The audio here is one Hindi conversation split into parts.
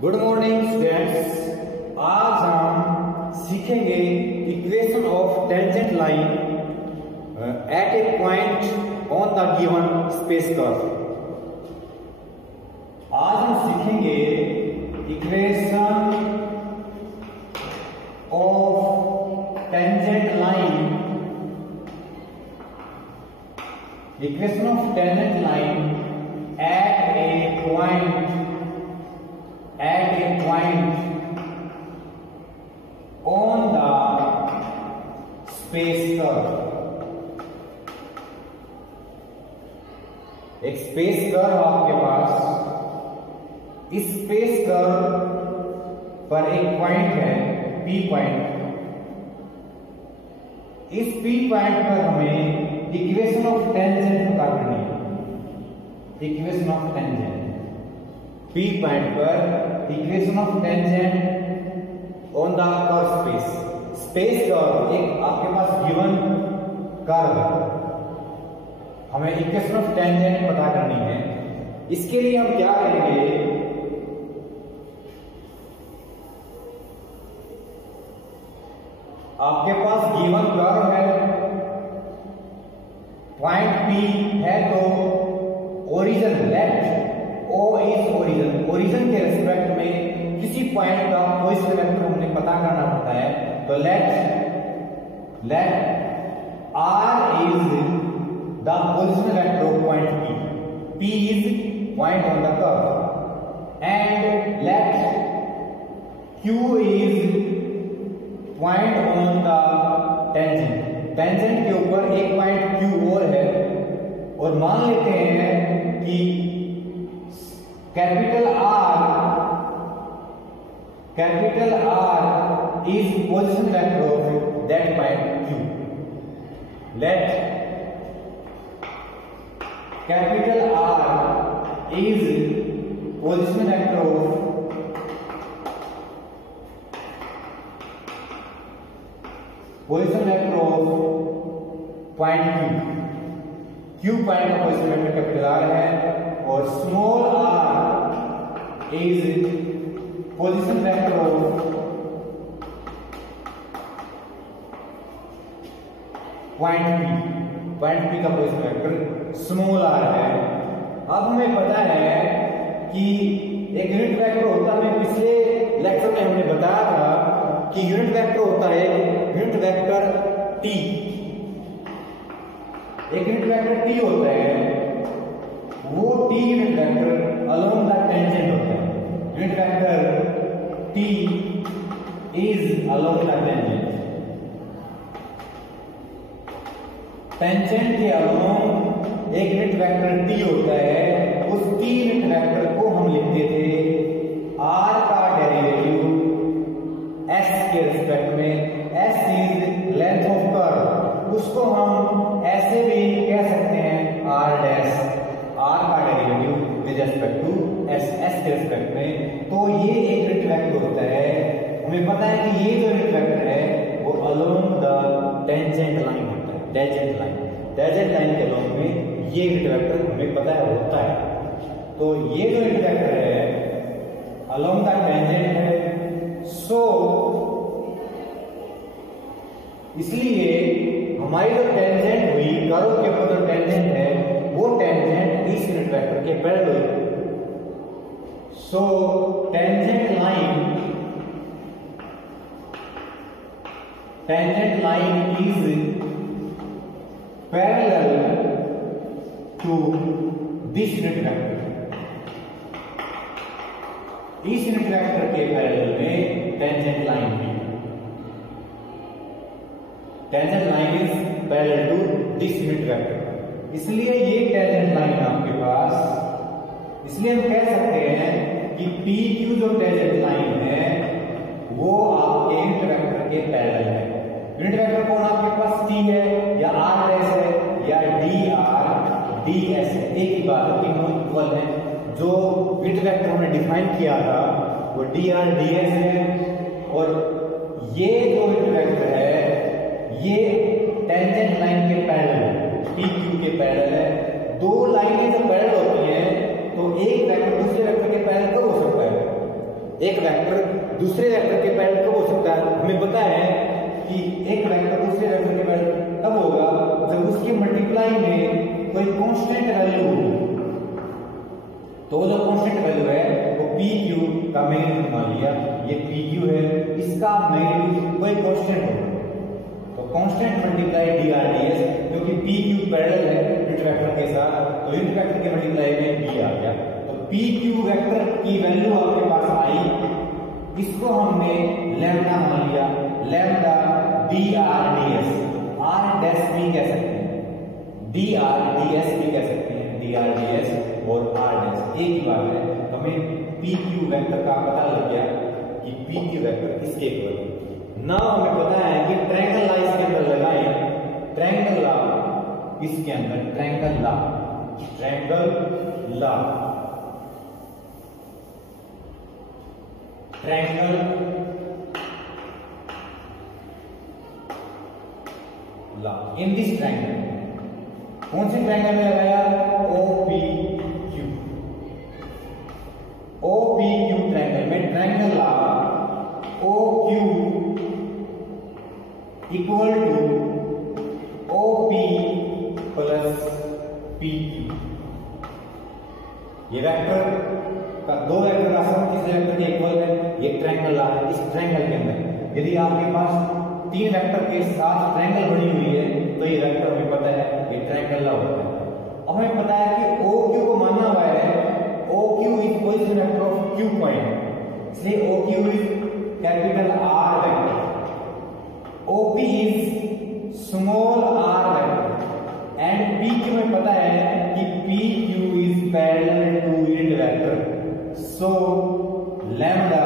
Good morning students. आज हम सीखेंगे equation of tangent line at A point on the given space curve. आज हम सीखेंगे equation of tangent line at A point on the space curve। एक स्पेस कर्व आपके पास, इस स्पेस कर्व पर एक पॉइंट है P पॉइंट। इस P पॉइंट पर हमें इक्वेशन ऑफ टेंजेंट पता करनी है। Equation of tangent P point पर equation of tangent on the curve space. Space curve एक आपके पास गिवन कर्व है, हमें इक्वेशन ऑफ टेंजेंट पता करनी है। इसके लिए हम क्या करेंगे, आपके पास गिवन कर्व है, पॉइंट P है, तो origin let O is origin के रिस्पेक्ट में किसी पॉइंट का पोजीशन वेक्टर हमने पता करना होता है। तो let R is the position vector of point P is point on the curve, and let Q is point on the tangent. Tangent के ऊपर एक पॉइंट Q और है, और मान लेते हैं कि capital R is position vector of that point Q. Let capital R is position vector of point Q point का position vector कैपिटल R है, और small r is position vector of point P का पोजीशन वेक्टर स्मॉल r है। अब हमें पता है कि एक यूनिट वेक्टर होता है, हमें पिछले लेक्चर में हमने बताया था कि यूनिट वेक्टर होता है यूनिट वेक्टर T। एक यूनिट वेक्टर T होता है, वो T unit vector along the tangent होता है। Unit vector T is along the tangent. Tangent के अलोंग एक यूनिट वेक्टर T होता है, उस T यूनिट वेक्टर को हम लिखते थे R का डेरिवेटिव S के रिस्पेक्ट में। S is length of curve, उसको हम ऐसे भी कह सकते हैं R डैश, R का derivative with respect to S के रिस्पेक्ट में। तो ये एक यूनिट वेक्टर होता है। हमें पता है कि ये जो यूनिट वेक्टर है वो अलोंग द टेंजेंट लाइन होता है। टेंजेंट लाइन के अलोंग में ये यूनिट वेक्टर हमें पता है होता है। तो ये जो यूनिट वेक्टर है अलोंग द टेंजेंट है। सो इसलिए हमारी जो टेंजेंट हुई कर्व के ऊपर जो टेंजेंट है, वो टेंजेंट इस यूनिट वेक्टर के पैरेलल हुई। So tangent line is parallel to this unit vector. इस यूनिट वेक्टर के पैरेलल में टेंजेंट लाइन है। Tangent line is parallel to this unit vector, इसलिए ये टेंजेंट लाइन है आपके पास। इसलिए हम कह सकते हैं कि PQ जो टेंजेंट लाइन है वो आपके यूनिट वेक्टर के पैरेलल है। यूनिट वेक्टर कौन आपके पास T है, या R डैश है, या DR DS है, एक ही बात है, तीनों इक्वल है। जो यूनिट वेक्टर हमने डिफाइन किया था वो DR DS है, और ये जो यूनिट वेक्टर है ये टेंजेंट लाइन के पैरेलल है, PQ के पैरेलल है। दो लाइनें जब पैरेलल होती हैं तो एक वेक्टर दूसरे वेक्टर के पैरेलल कब हो सकता है? एक वेक्टर दूसरे वेक्टर के पैरेलल कब हो सकता है? हमें पता है कि एक वेक्टर दूसरे वेक्टर के पैरेलल तब होगा जब उसके मल्टीप्लाई में कोई कांस्टेंट वैल्यू होगी। तो जो कांस्टेंट वैल्यू है वो पी क्यू का मैग्नीट्यूड मान लिया, ये पी क्यू है, इसका मैग्नीट्यूड कोई कांस्टेंट होगा तो constant multiply D R D S, क्योंकि पी क्यू पैरेलल है यूनिट वेक्टर के साथ, तो यूनिट वेक्टर के मल्टीप्लाई में डी आ गया। तो पी क्यू वेक्टर की वैल्यू आपके पास आई, इसको हमने लैम्डा मान लिया, lambda D R D S, R dash भी कह सकते हैं, डी आर डी एस भी कह सकते हैं, डी आर डी एस और आर डैश एक ही बात है। तो हमें पी क्यू वेक्टर का पता लग गया कि पी क्यू वेक्टर किसके इक्वल है। नाउ हमें पता है कि ट्रायंगल ला इसके अंदर लगाएं, ट्रायंगल ला इसके अंदर, triangle law, triangle law, triangle law in this triangle, कौन से ट्रायंगल में लगाया? OPQ, OPQ ट्रायंगल में triangle law OQ equal to OP plus PQ। ये वेक्टर का दो वेक्टर का सम किस वेक्टर के इक्वल है? ये ट्रायंगल ला है। इस ट्रायंगल के अंदर यदि आपके पास तीन वेक्टर के साथ ट्रायंगल बनी हुई है तो ये वेक्टर हमें पता है ये ट्रायंगल ला होता है। अब हमें पता है कि OQ को माना हुआ है OQ is position vector of Q point, इसलिए OQ is capital R vector, OP is small r vector and PQ में पता है कि PQ is parallel to unit vector, so lambda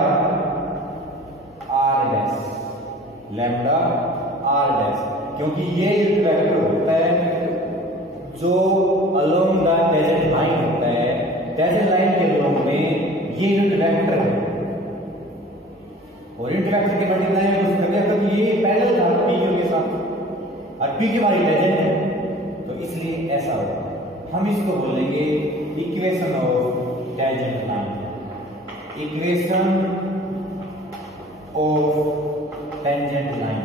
r dash, lambda r dash, क्योंकि ये यूनिट वेक्टर होता है जो अलोंग द टेंजेंट लाइन होता है, टेंजेंट लाइन के अलोंग में ये यूनिट वेक्टर है और यूनिट वेक्टर के मल्टीप्लाई में कुछ करते तो ये पैरेलल था PQ के साथ और PQ हमारी टेंजेंट है, तो इसलिए ऐसा होता है। हम इसको बोलेंगे equation of tangent line, equation of tangent line,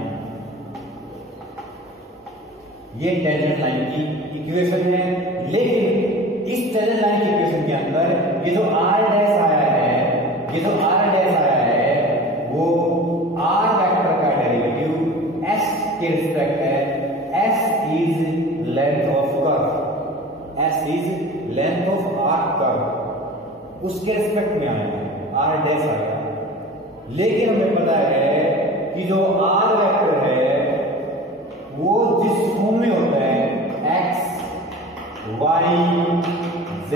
ये टेंजेंट लाइन की इक्वेशन है। लेकिन इस टेंजेंट लाइन की इक्वेशन के अंदर ये जो r डैश आया है, ये जो r डैश आया है वो r वेक्टर का डेरिवेटिव s के रिस्पेक्ट है, s is length of curve, s is length of r curve, उसके रिस्पेक्ट में आया है, r डैश आया है। लेकिन हमें पता है कि जो r वेक्टर है वो जिस फॉर्म में होता है x y z,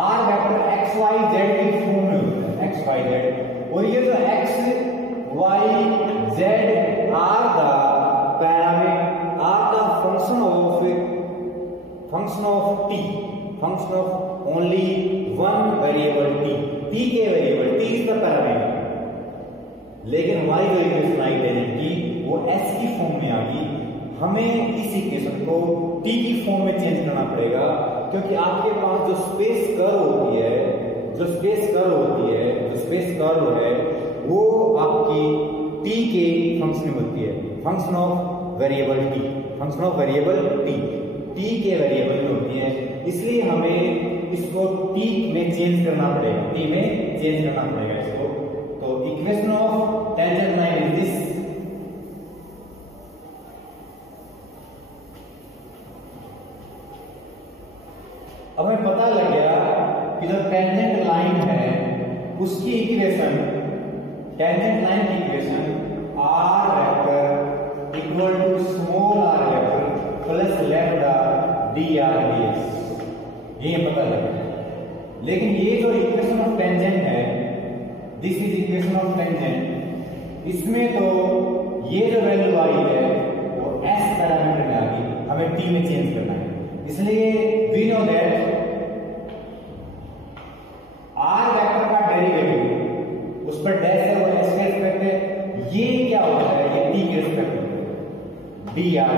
r vector x y z की फॉर्म में होता है x y z, और ये जो x y z r का पैरामीटर, r का function of t, function of only one variable t के variable t is the parameter. लेकिन हमारी जो इक्वेशन आई टेंजेंट की वो s की फॉर्म में आ गई, हमें इस इक्वेशन को t की फॉर्म में चेंज करना पड़ेगा, क्योंकि आपके पास जो स्पेस कर्व होती है, जो स्पेस कर्व होती है, जो स्पेस कर्व है वो आपकी t के फंक्शन में होती है, function of variable t, function of variable t के वेरिएबल में होती है, इसलिए हमें इसको t में चेंज करना पड़ेगा, t में चेंज करना पड़ेगा इसको। तो equation of tangent line is this, अब हमें पता लग गया कि जो टेंजेंट लाइन है उसकी इक्वेशन, टेंजेंट लाइन की equation r vector equal to small r vector plus lambda dr dx, ये पता लग गया। लेकिन ये जो इक्वेशन ऑफ टेंजेंट है, this is equation of tangent, इसमें तो ये जो वैल्यू आई है वो s पैरामीटर में आ गई, हमें t में चेंज करना है, इसलिए we know that r vector का डेरिवेटिव उस पर डैश है और s के रिस्पेक्ट है, ये क्या होता है, ये t के रिस्पेक्ट में dr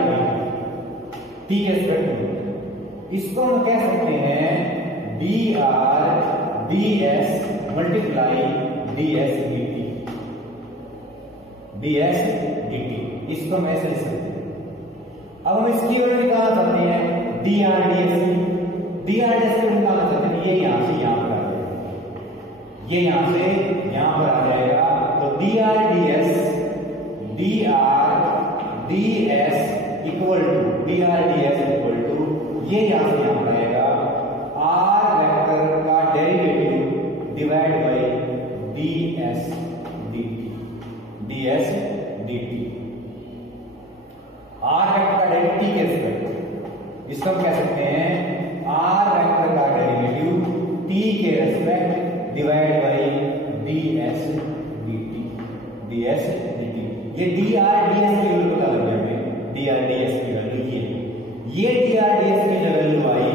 t के रिस्पेक्ट में, इसको हम कह सकते हैं dr ds multiply ds dt, ds dt, इसको हम ऐसे लिख सकते हैं। अब हम इसकी वैल्यू निकालना चाहते हैं dr ds की वैल्यू निकालना चाहते हैं। ये यहां से यहां पर आ जाएगा, ये यहां से यहां पर आ जाएगा। तो dr ds इक्वल टू ये यहां से यहां पर आएगा r वेक्टर का derivative divide by ds dt, r vector का डेरिवेटिव के रिस्पेक्ट, इसको हम कह सकते हैं r वेक्टर का डेरिवेटिव t के respect divide by ds dt। ये dr ds की वैल्यू पता लग गया हमें, dr ds की वैल्यू ये dr ds की जो वैल्यू आई,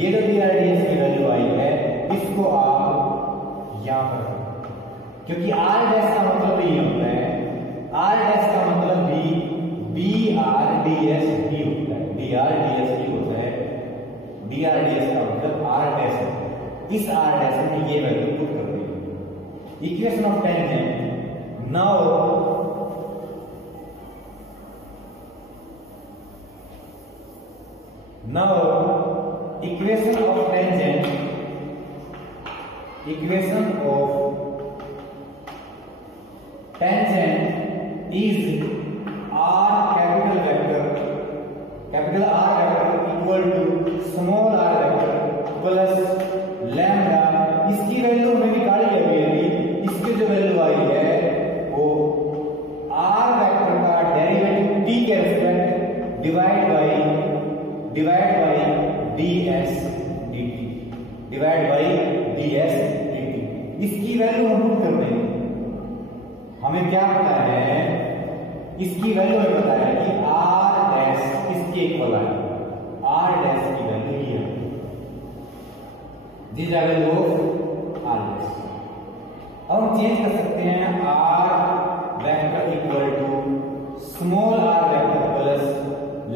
ये जो dr ds की वैल्यू आई है, इसको आप यहां पर, क्योंकि r डैश का मतलब ये होता है, r डैश का मतलब भी dr ds ही होता है, dr ds ही होता है, dr ds का मतलब r डैश है। इस r डैश में ये वैल्यू पुट कर देंगे। Equation of tangent now equation of tangent is r capital R vector equal to small r vector plus lambda। इसकी वैल्यू हमें निकाली है अभी, इसकी जो वैल्यू आई है वो r वेक्टर का डेरिवेटिव t के respect divide by ds dt, इसकी वैल्यू हम पुट कर देंगे। हमें क्या पता है, इसकी वैल्यू हमें पता है कि r डैश किसके इक्वल है, r डैश की वैल्यू ये है, this is value of r dash. अब हम चेंज कर सकते हैं r vector equal to small r vector plus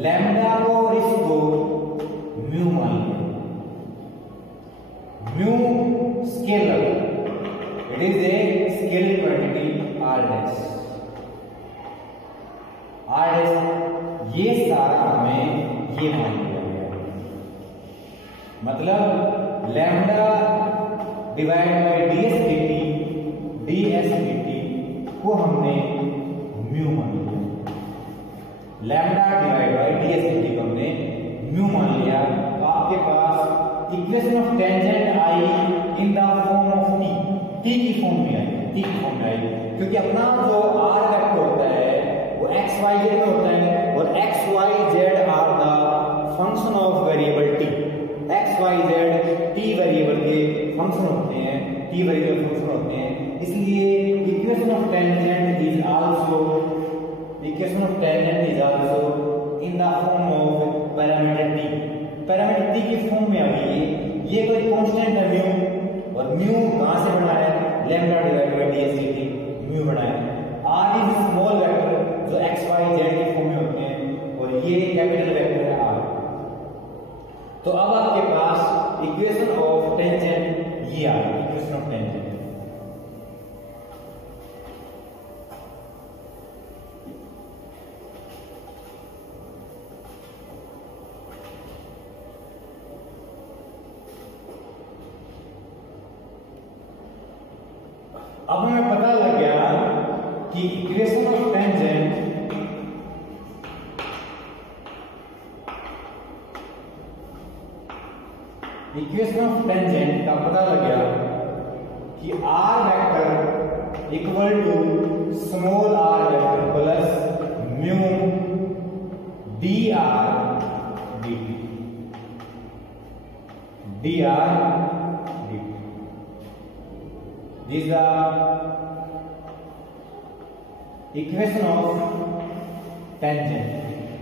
lambda को, इसको म्यू मान लिया, mu scalar, it is a scalar quantity r dash. ये सारा हमें ये मान लिया गया, मतलब lambda divide by ds dt को हमने म्यू मान लिया, lambda divide by ds dt को हमने म्यू मान लिया। तो आपके पास इक्वेशन ऑफ टेंजेंट आई in the form of t की फॉर्म में आई, क्योंकि अपना जो r वेक्टर होता है वो x y z में होता है, और x y z are the function of variable t, x y z t variable के फंक्शन होते हैं, t वेरिएबल फंक्शन होते हैं। इसलिए equation of tangent is also in the form of parameter t की फॉर्म में आ गई है। ये कोई कांस्टेंट है म्यू, और म्यू कहां से बना है, lambda divided by ds dt, mu बना है। r इज स्मॉल वेक्टर जो x y z की फॉर्म में होते हैं, और ये कैपिटल वेक्टर है r। तो अब आपके पास इक्वेशन ऑफ टेंजेंट ये आ गई, इक्वेशन ऑफ टेंजेंट। अब हमें पता लग गया कि इक्वेशन ऑफ टेंजेंट का पता लग गया कि r vector equal to small r vector plus mu dr dt। This is the equation of tangent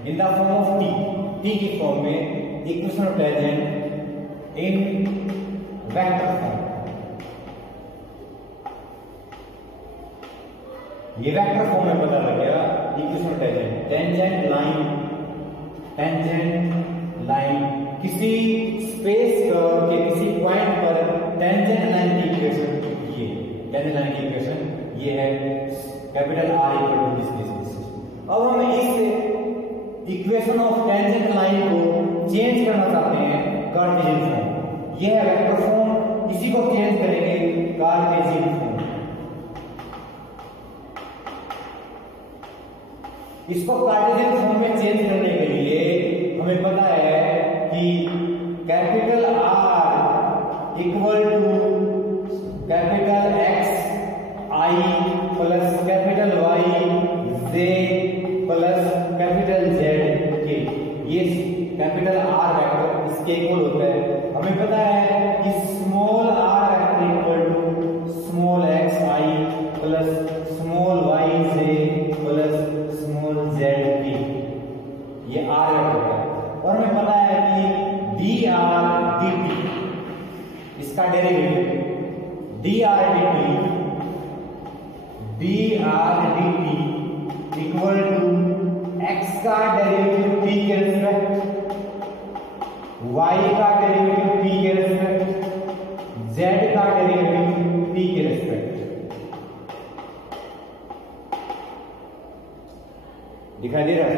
in the form of t की फॉर्म में equation of tangent in vector form। ये वेक्टर फॉर्म में पता लग गया equation of tangent. Tangent line किसी स्पेस कर्व के किसी पॉइंट पर टेंजेंट लाइन की इक्वेशन ये टेंजेंट लाइन की इक्वेशन ये है capital R equal to this. अब हम इस इक्वेशन ऑफ टेंजेंट लाइन को चेंज करना चाहते हैं कार्टेशियन फॉर्म। ये है वेक्टर फॉर्म, इसी को चेंज करेंगे कार्टेशियन फॉर्म। इसको कार्टेशियन फॉर्म में चेंज करने के लिए हमें पता है कि capital R equal to capital X I plus capital Y J plus capital Z K. ये कैपिटल आर वेक्टर इसके इक्वल होता है। हमें पता है कि small R vector equal to small x I plus small Y J plus small Z K. ये आर वेक्टर है। और हमें पता है कि डी आर डी टी इसका derivative D R D T equal to X का डेरिवेटिव टी के रिस्पेक्ट, वाई का डेरिवेटिव टी के रिस्पेक्ट, जेड का डेरिवेटिव टी के रिस्पेक्ट। दिखाई दे रहा है?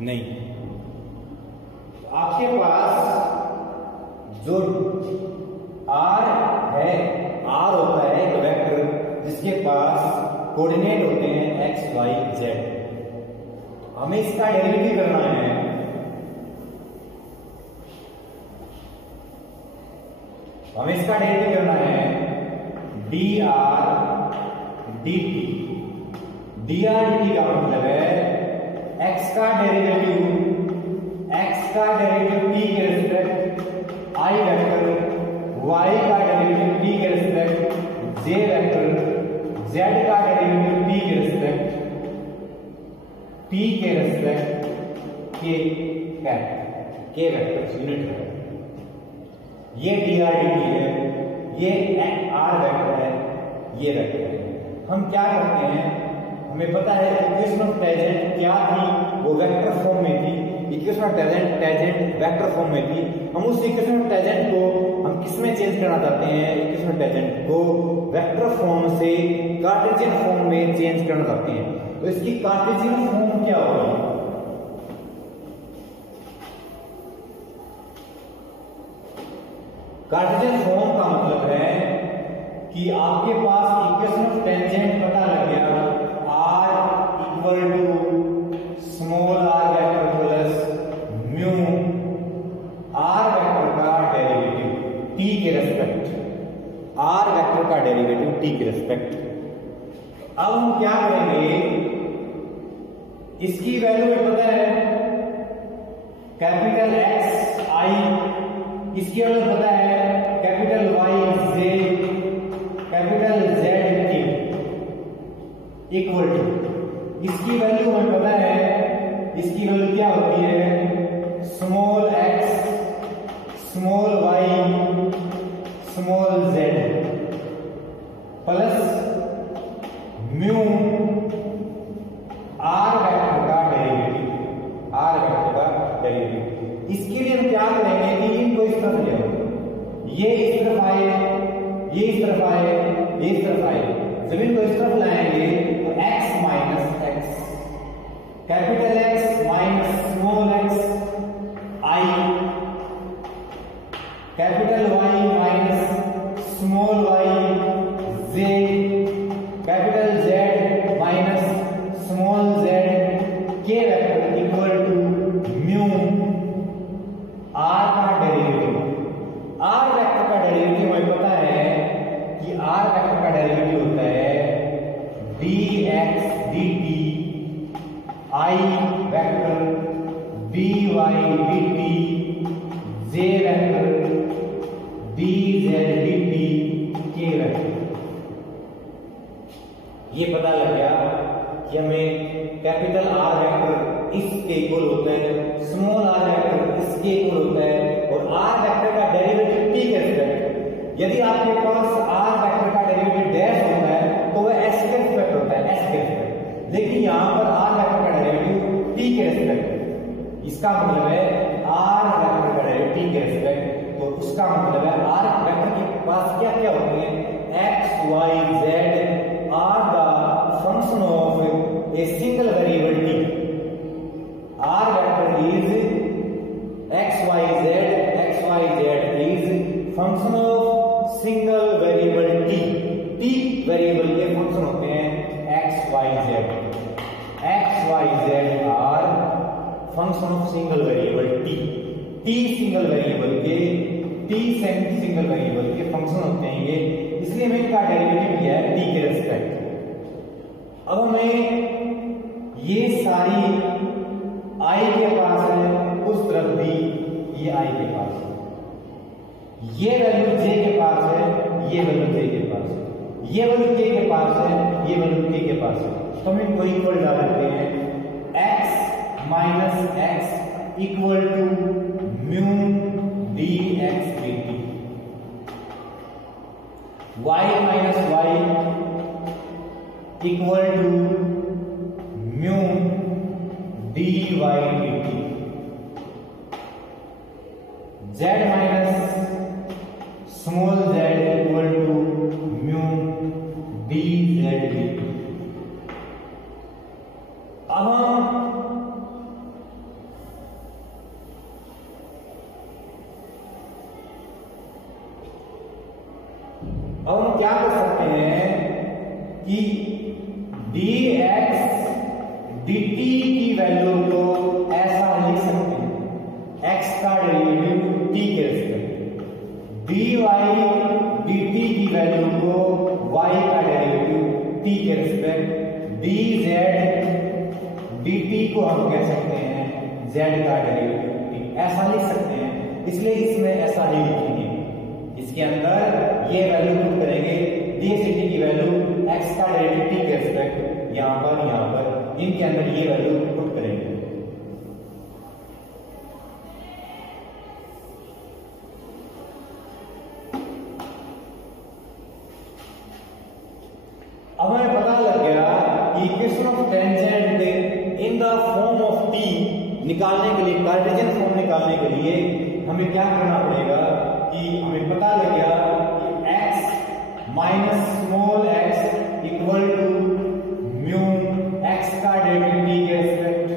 नहीं। आपके पास जो आर है, आर होता है एक वेक्टर जिसके पास कोऑर्डिनेट होते हैं एक्स वाई जेड। हमें इसका डेरिवेटिव करना है। हमें इसका डेरिवेटिव करना है डी आर डी टी का मतलब है एक्स का डेरिवेटिव टी के रिस्पेक्ट आई वेक्टर, वाई का डेरिवेटिव टी के रिस्पेक्ट जे वेक्टर, जेड का डेरिवेटिव टी के रिस्पेक्ट के वेक्टर यूनिट है। ये डी आर डी टी है, ये आर वेक्टर है, ये वेक्टर है। हम क्या करते हैं, हमें पता है इक्वेशन ऑफ टेंजेंट क्या थी, वो वेक्टर फॉर्म में थी। Equation of tangent vector form में थी। हम उस इक्वेशन ऑफ टेंजेंट को हम किस में चेंज करना चाहते हैं, इक्वेशन ऑफ टेंजेंट को वेक्टर फॉर्म से कार्टेशियन फॉर्म में चेंज करना चाहते हैं। तो इसकी कार्टेशियन फॉर्म क्या होगी? कार्टेशियन फॉर्म का मतलब है कि आपके पास इक्वेशन ऑफ टेंजेंट पता लग गया, R equal to small R vector plus mu R vector का डेरिवेटिव टी के रेस्पेक्ट, आर वेक्टर का डेरिवेटिव टी के रेस्पेक्ट। अब हम क्या करेंगे, इसकी वैल्यू में पता है कैपिटल एक्स आई, इसकी वैल्यू पता है capital Y J, capital Z K equal to, इसकी वैल्यू हमें पता है, इसकी वैल्यू क्या होती है small X, small Y, small Z plus mu R vector का डेरिवेटिव, आर वेक्टर का डेरिवेटिव। इसके लिए हम क्या करेंगे कि इनको इस तरफ ले आओ, ये इस तरफ आए, ये इस तरफ आए, ये इस तरफ आए, जब इनको इस तरफ लाएंगे तो x minus x, capital x minus small x i, capital y minus small Y J, capital z minus small Z के vector equal to mu r का डेरिवेटिव। आर वेक्टर का डेरिवेटिव हमें पता है कि आर वेक्टर का डेरिवेटिव होता है D X D T I vector D Y D T J vector D Z D T K vector. ये पता लग गया कि हमें कैपिटल आर वेक्टर इसके इक्वल होता है, स्मॉल आर वेक्टर इसके इक्वल होता है, और आर वेक्टर का डेरिवेटिव टी के रिस्पेक्ट। यदि आपके पास आर वेक्टर का डेरिवेटिव डैश होता है तो वह एस के रिस्पेक्ट होता है, एस के रिस्पेक्ट। लेकिन यहां पर आर वेक्टर का डेरिवेटिव टी के रिस्पेक्ट, इसका मतलब है आर वेक्टर का डेरिवेटिव टी के रिस्पेक्ट। तो उसका मतलब है आर्क वेक्टर के पास क्या क्या होते हैं, X Y Z are the function of a single variable T. R vector is X Y Z is function of single variable T. T variable के फंक्शन होते हैं X Y Z. X Y Z are function of single variable T. T single variable के फंक्शन होते हैं ये, इसलिए हमें क्या डेरिवेटिव किया है टी के रेस्पेक्ट। अब हमें ये सारी आई के पास है, उस तरफ भी ये आई के पास है, ये वैल्यू जे के पास है, ये वैल्यू जे के पास है, ये वैल्यू के पास है, ये वैल्यू के के पास है। तो हम इनको इक्वल डाल देते हैं, x minus X equal to mu D X D T, y minus Y equal to mu D Y D T, z minus small z equal to mu D Z D T. अब हम क्या कर सकते हैं कि dx dt की वैल्यू को ऐसा लिख सकते हैं, x का डेरिवेटिव t के रेस्पेक्ट, dy dt की वैल्यू को y का डेरिवेटिव t के रेस्पेक्ट, dz dt को हम कह सकते हैं z का डेरिवेटिव t, ऐसा लिख सकते हैं। इसलिए इसमें ऐसा नहीं लिखेंगे, इसके अंदर ये वैल्यू पुट करेंगे, dx dt की वैल्यू x का डेरिवेटिव t के रेस्पेक्ट यहां पर इनके अंदर ये वैल्यू पुट करेंगे। अब हमें पता लग गया कि equation of tangent in the form of T निकालने के लिए, कार्टेशियन फॉर्म निकालने के लिए हमें क्या करना पड़ेगा कि हमें पता लग गया कि x minus small x equal to mu x का डेरिवेटिव t के respect,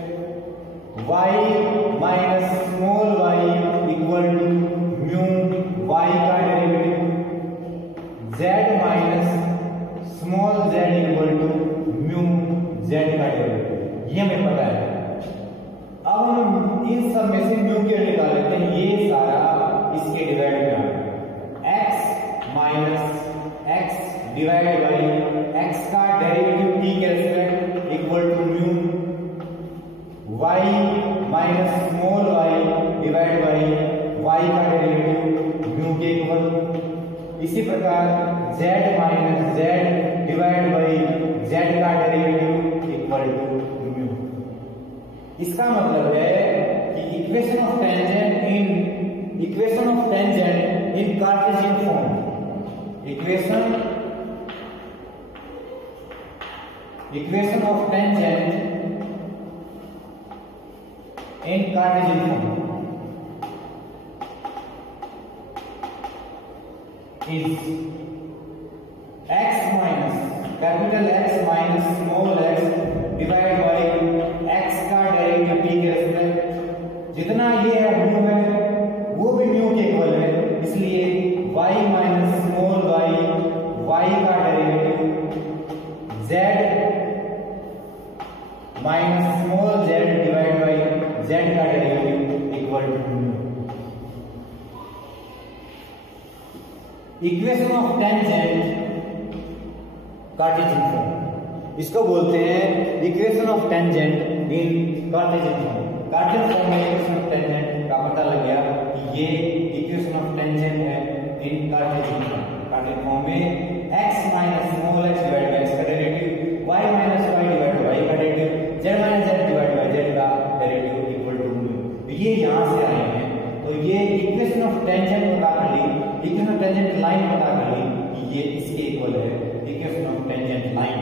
y minus small y equal to mu y का derivative, z minus small z equal to mu z का डेरिवेटिव, ये हमें पता है। अब हम इन सब में से म्यू के निकाल लेते हैं, ये सारा इसके डिवाइड में आ गया, x minus x divide by x का डेरिवेटिव t के respect equal to mu, y minus small y divide by y का डेरिवेटिव म्यू के इक्वल। इसी प्रकार z minus z divide by z का डेरिवेटिव इक्वल टू म्यू। इसका मतलब है कि equation of tangent in Cartesian form, equation of tangent in Cartesian form is x minus capital X minus small x divide by x का डेरिवेटिव t के रेस्पेक्ट, जितना ये है म्यू है वो भी म्यू के इक्वल है, इसलिए y माइनस स्मॉल y का derivative z minus small z divide by z का derivative equal to mu. Equation of tangent Cartesian form, इसको बोलते हैं equation of tangent in Cartesian form. Cartesian form में इक्वेशन ऑफ टेंजेंट का पता लग गया कि ये इक्वेशन ऑफ टेंजेंट है इन कार्टेशियन फॉर्म। कार्टेशियन फॉर्म में x minus small x divide by x का derivative, y minus y divide by y का derivative, z minus z divide by z का डेरिवेटिव इक्वल टू म्यू। ये यहां से आए हैं, तो ये इक्वेशन ऑफ टेंजेंट पता कर ली, इक्वेशन ऑफ टेंजेंट लाइन पता कर ली कि ये इसके इक्वल है, इक्वेशन ऑफ टेंजेंट लाइन।